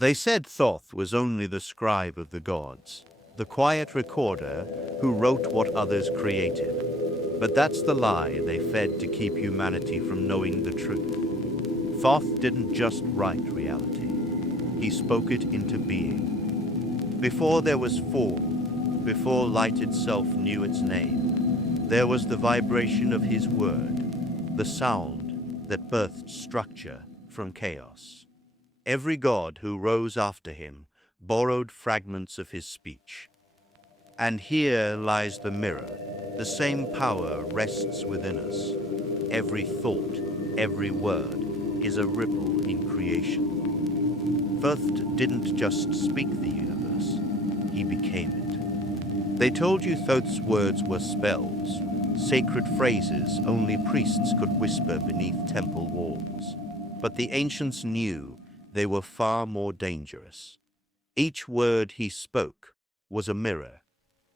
They said Thoth was only the scribe of the gods, the quiet recorder who wrote what others created. But that's the lie they fed to keep humanity from knowing the truth. Thoth didn't just write reality. He spoke it into being. Before there was form, before light itself knew its name, there was the vibration of his word, the sound that birthed structure from chaos. Every god who rose after him borrowed fragments of his speech. And here lies the mirror. The same power rests within us. Every thought, every word is a ripple in creation. Thoth didn't just speak the universe, he became it. They told you Thoth's words were spells, sacred phrases only priests could whisper beneath temple walls. But the ancients knew they were far more dangerous. Each word he spoke was a mirror,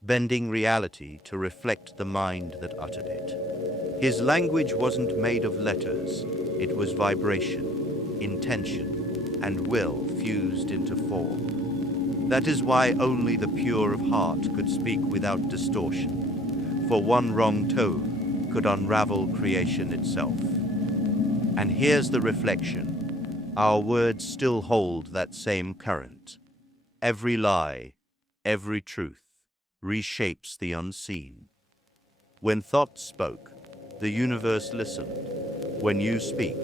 bending reality to reflect the mind that uttered it. His language wasn't made of letters, it was vibration, intention, and will fused into form. That is why only the pure of heart could speak without distortion, for one wrong tone could unravel creation itself. And here's the reflection. Our words still hold that same current. Every lie, every truth, reshapes the unseen. When Thoth spoke, the universe listened. When you speak,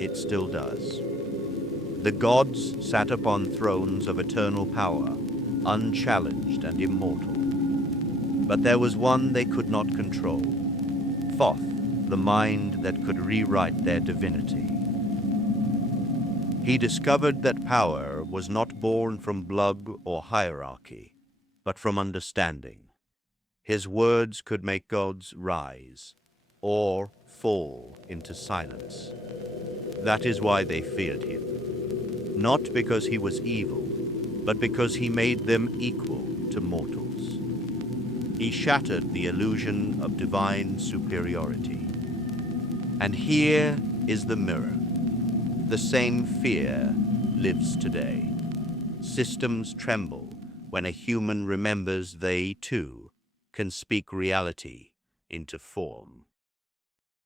it still does. The gods sat upon thrones of eternal power, unchallenged and immortal. But there was one they could not control, Thoth, the mind that could rewrite their divinity. He discovered that power was not born from blood or hierarchy, but from understanding. His words could make gods rise, or fall into silence. That is why they feared him. Not because he was evil, but because he made them equal to mortals. He shattered the illusion of divine superiority. And here is the mirror. The same fear lives today. Systems tremble when a human remembers they, too, can speak reality into form.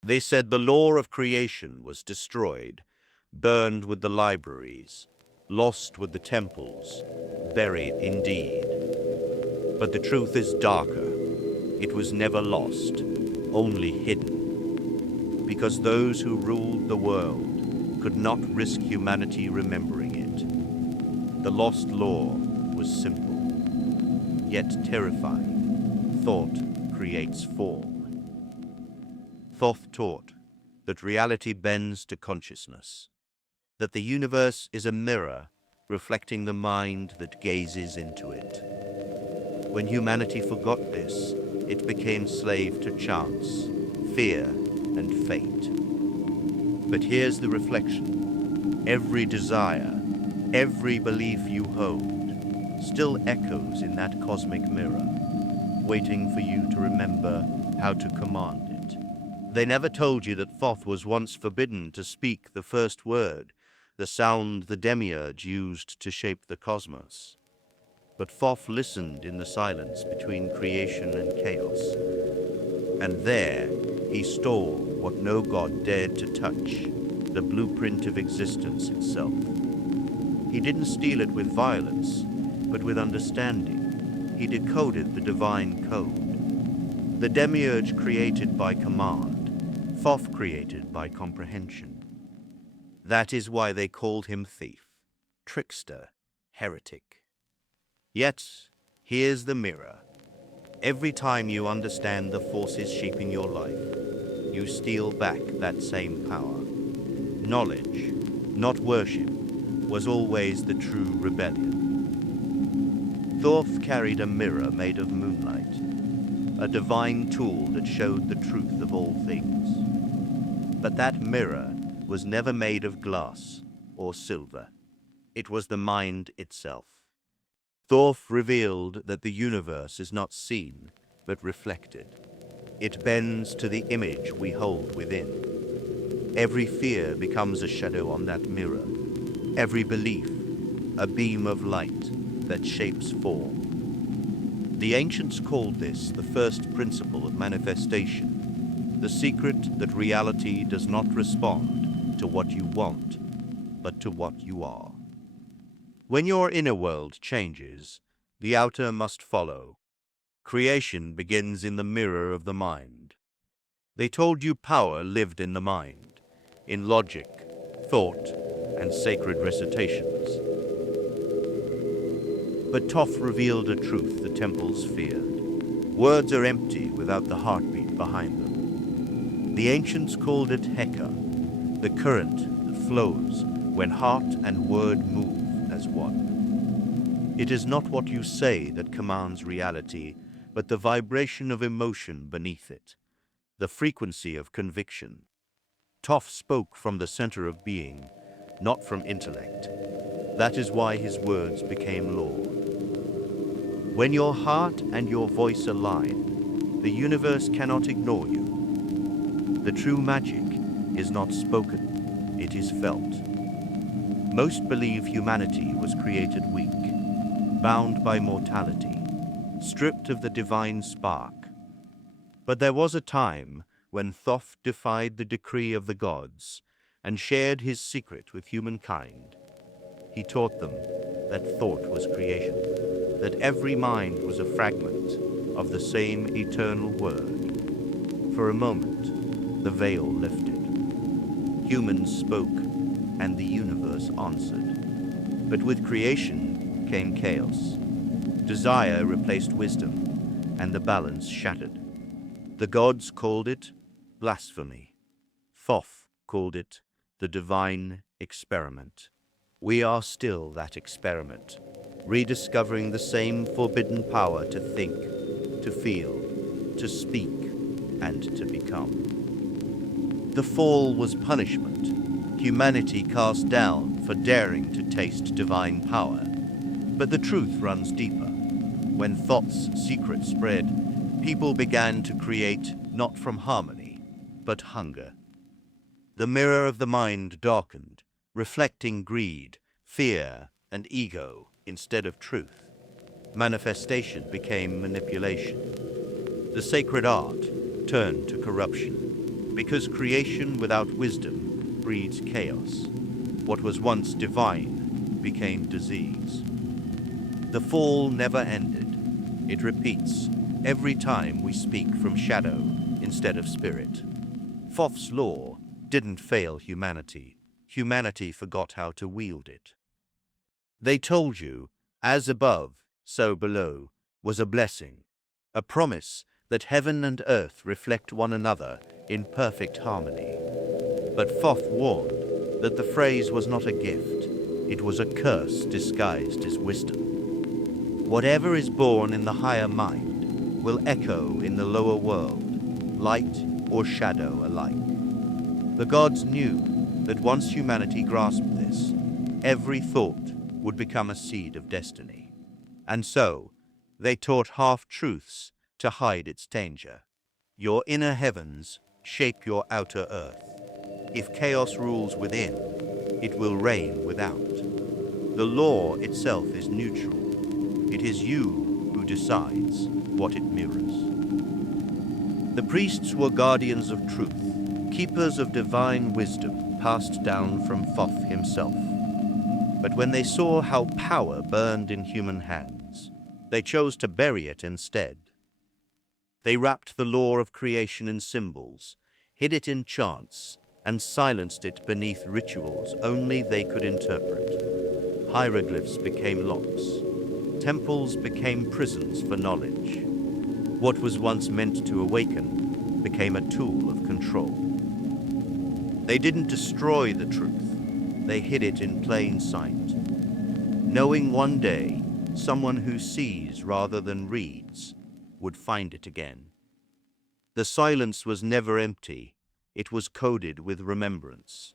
They said the law of creation was destroyed, burned with the libraries, lost with the temples, buried indeed. But the truth is darker. It was never lost, only hidden. Because those who ruled the world could not risk humanity remembering it. The lost law was simple, yet terrifying. Thought creates form. Thoth taught that reality bends to consciousness, that the universe is a mirror reflecting the mind that gazes into it. When humanity forgot this, it became slave to chance, fear, and fate. But here's the reflection. Every desire, every belief you hold, still echoes in that cosmic mirror, waiting for you to remember how to command it. They never told you that Thoth was once forbidden to speak the first word, the sound the demiurge used to shape the cosmos. But Thoth listened in the silence between creation and chaos. And there, he stole what no god dared to touch, the blueprint of existence itself. He didn't steal it with violence, but with understanding. He decoded the divine code. The demiurge created by command, Thoth created by comprehension. That is why they called him thief, trickster, heretic. Yet, here's the mirror. Every time you understand the forces shaping your life, you steal back that same power. Knowledge, not worship, was always the true rebellion. Thoth carried a mirror made of moonlight, a divine tool that showed the truth of all things. But that mirror was never made of glass or silver. It was the mind itself. Thoth revealed that the universe is not seen, but reflected. It bends to the image we hold within. Every fear becomes a shadow on that mirror. Every belief, a beam of light that shapes form. The ancients called this the first principle of manifestation, the secret that reality does not respond to what you want, but to what you are. When your inner world changes, the outer must follow. Creation begins in the mirror of the mind. They told you power lived in the mind, in logic, thought, and sacred recitations. But Thoth revealed a truth the temples feared. Words are empty without the heartbeat behind them. The ancients called it Heka, the current that flows when heart and word move as one. It is not what you say that commands reality, but the vibration of emotion beneath it, the frequency of conviction. Thoth spoke from the center of being, not from intellect. That is why his words became law. When your heart and your voice align, the universe cannot ignore you. The true magic is not spoken, it is felt. Most believe humanity was created weak, bound by mortality, stripped of the divine spark. But there was a time when Thoth defied the decree of the gods and shared his secret with humankind. He taught them that thought was creation, that every mind was a fragment of the same eternal word. For a moment, the veil lifted. Humans spoke, and the universe answered. But with creation came chaos. Desire replaced wisdom, and the balance shattered. The gods called it blasphemy. Thoth called it the divine experiment. We are still that experiment, rediscovering the same forbidden power to think, to feel, to speak, and to become. The fall was punishment, humanity cast down for daring to taste divine power. But the truth runs deeper. When Thoth's secret spread, people began to create not from harmony, but hunger. The mirror of the mind darkened, reflecting greed, fear, and ego instead of truth. Manifestation became manipulation. The sacred art turned to corruption, because creation without wisdom breeds chaos. What was once divine became disease. The fall never ended. It repeats every time we speak from shadow instead of spirit. Thoth's law didn't fail humanity. Humanity forgot how to wield it. They told you, as above, so below, was a blessing, a promise that heaven and earth reflect one another in perfect harmony. But Thoth warned that the phrase was not a gift, it was a curse disguised as wisdom. Whatever is born in the higher mind will echo in the lower world, light or shadow alike. The gods knew that once humanity grasped this, every thought would become a seed of destiny. And so, they taught half-truths to hide its danger. Your inner heavens shape your outer earth. If chaos rules within, it will reign without. The law itself is neutral. It is you who decides what it mirrors. The priests were guardians of truth, keepers of divine wisdom passed down from Thoth himself. But when they saw how power burned in human hands, they chose to bury it instead. They wrapped the law of creation in symbols, hid it in chants, and silenced it beneath rituals only they could interpret. Hieroglyphs became locks. Temples became prisons for knowledge. What was once meant to awaken became a tool of control. They didn't destroy the truth. They hid it in plain sight, knowing one day someone who sees rather than reads would find it again. The silence was never empty. It was coded with remembrance.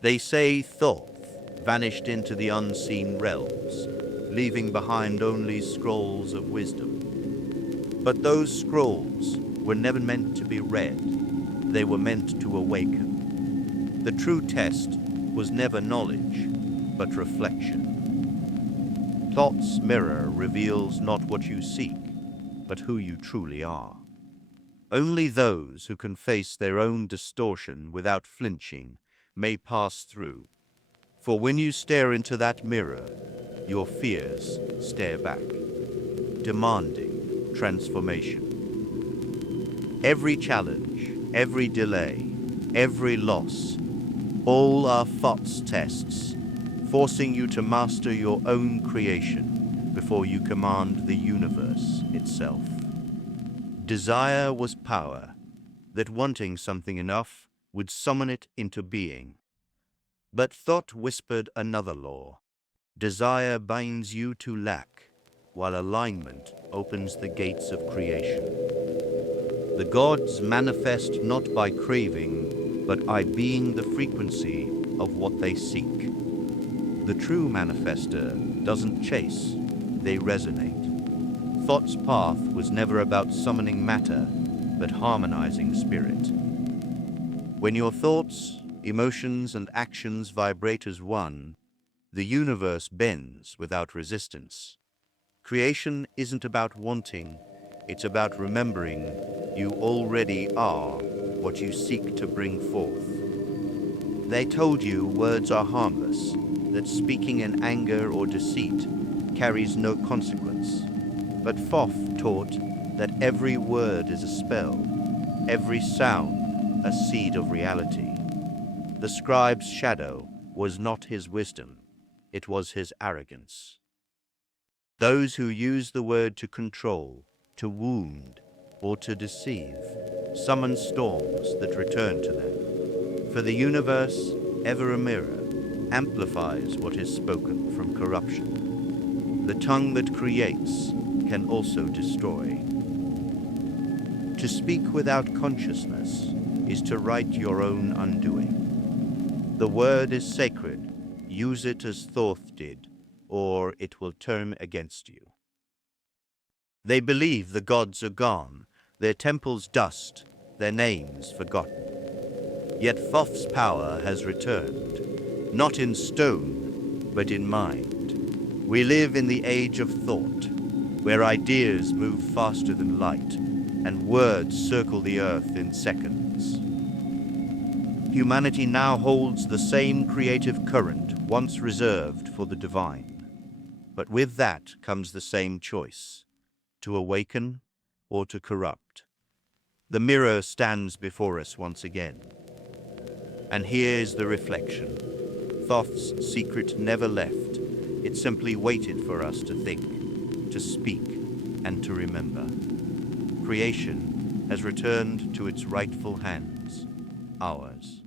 They say Thoth vanished into the unseen realms, leaving behind only scrolls of wisdom. But those scrolls were never meant to be read. They were meant to awaken. The true test was never knowledge, but reflection. Thoth's mirror reveals not what you seek, but who you truly are. Only those who can face their own distortion without flinching may pass through. For when you stare into that mirror, your fears stare back, demanding transformation. Every challenge, every delay, every loss, all are Thoth's tests, forcing you to master your own creation before you command the universe itself. Desire was power, that wanting something enough would summon it into being. But Thoth whispered another law. Desire binds you to lack, while alignment opens the gates of creation. The gods manifest not by craving, but by being the frequency of what they seek. The true manifester doesn't chase, they resonate. Thoth's path was never about summoning matter, but harmonizing spirit. When your thoughts, emotions, and actions vibrate as one, the universe bends without resistance. Creation isn't about wanting, it's about remembering you already are what you seek to bring forth. They told you words are harmless, that speaking in anger or deceit carries no consequence. But Thoth taught that every word is a spell, every sound a seed of reality. The scribe's shadow was not his wisdom, it was his arrogance. Those who use the word to control, to wound, or to deceive, summon storms that return to them. For the universe, ever a mirror, amplifies what is spoken from corruption. The tongue that creates can also destroy. To speak without consciousness is to write your own undoing. The word is sacred, use it as Thoth did, or it will turn against you. They believe the gods are gone, their temples dust, their names forgotten. Yet Thoth's power has returned, not in stone, but in mind. We live in the age of thought, where ideas move faster than light, and words circle the earth in seconds. Humanity now holds the same creative current once reserved for the divine. But with that comes the same choice, to awaken or to corrupt. The mirror stands before us once again. And here is the reflection. Thoth's secret never left. It simply waited for us to think, to speak, and to remember. Creation has returned to its rightful hands, ours.